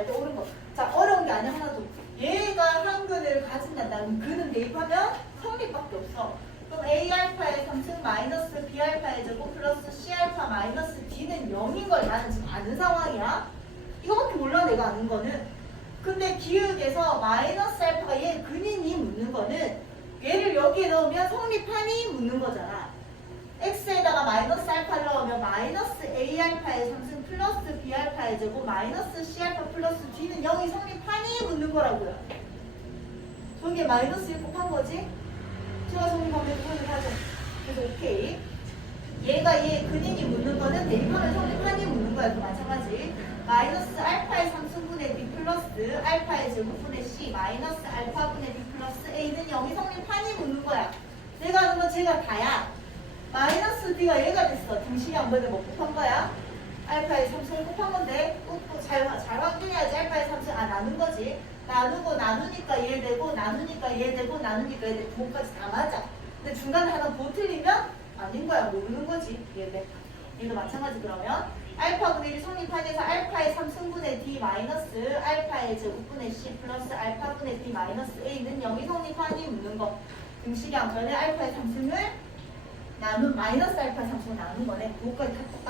할 때 옳은 거. 자, 어려운 게 아니야, 하나도. 얘가 한근을 가진다. 나는 근은 대입하면 성립밖에 없어. 그럼 A알파의 3승 마이너스 B알파의 제곱 플러스 C알파 마이너스 D는 0인 걸 나는 지금 아는 상황이야. 이거밖에 몰라, 내가 아는 거는. 근데 기획에서 마이너스 알파가 얘 근인이 묻는 거는 얘를 여기에 넣으면 성립하니 묻는 거잖아. x에다가 마이너스 알파를 넣으면 마이너스 a알파의 3승 플러스 제곱 마이너스 c 알파 플러스 d는 0이 성립하니 묻는 거라고요. 저게 마이너스 1 곱한 거지? 제가 성립하면 성립하죠. 그래서 오케이. 얘가 얘 근인이 묻는 거는 대입하면 성립하니 묻는 거야. 또 마찬가지. 마이너스 알파의 3승분의 b 플러스 알파의 제곱분의 c 마이너스 알파분의 b 플러스 a는 0이 성립하니 묻는 거야. 내가 하는 건 제가 다야. 마이너스 b가 얘가 됐어. 등식이 한 번에 뭐 곱한 거야? 알파의 3승을 곱한 건데 또잘 잘 확인해야지 알파의 3승 아 나눈 거지. 나누고 나누니까 얘 되고 나누니까 얘 되고 나누니까 얘 되고 부호까지 다 맞아. 근데 중간에 하나 부호 틀리면 아닌 거야 모르는 거지. 얘네. 얘도 마찬가지 그러면 알파분의 1 성립하니까 알파의 3승분의 d 마이너스 알파의 제곱분의 c 플러스 알파분의 d 마이너스 a는 0이 성립하니 묻는 거. 등식이 한 번에 알파의 3승을 나눈 마이너스 알파 3승을 나눈 거네. 부호까지 다 똑같아.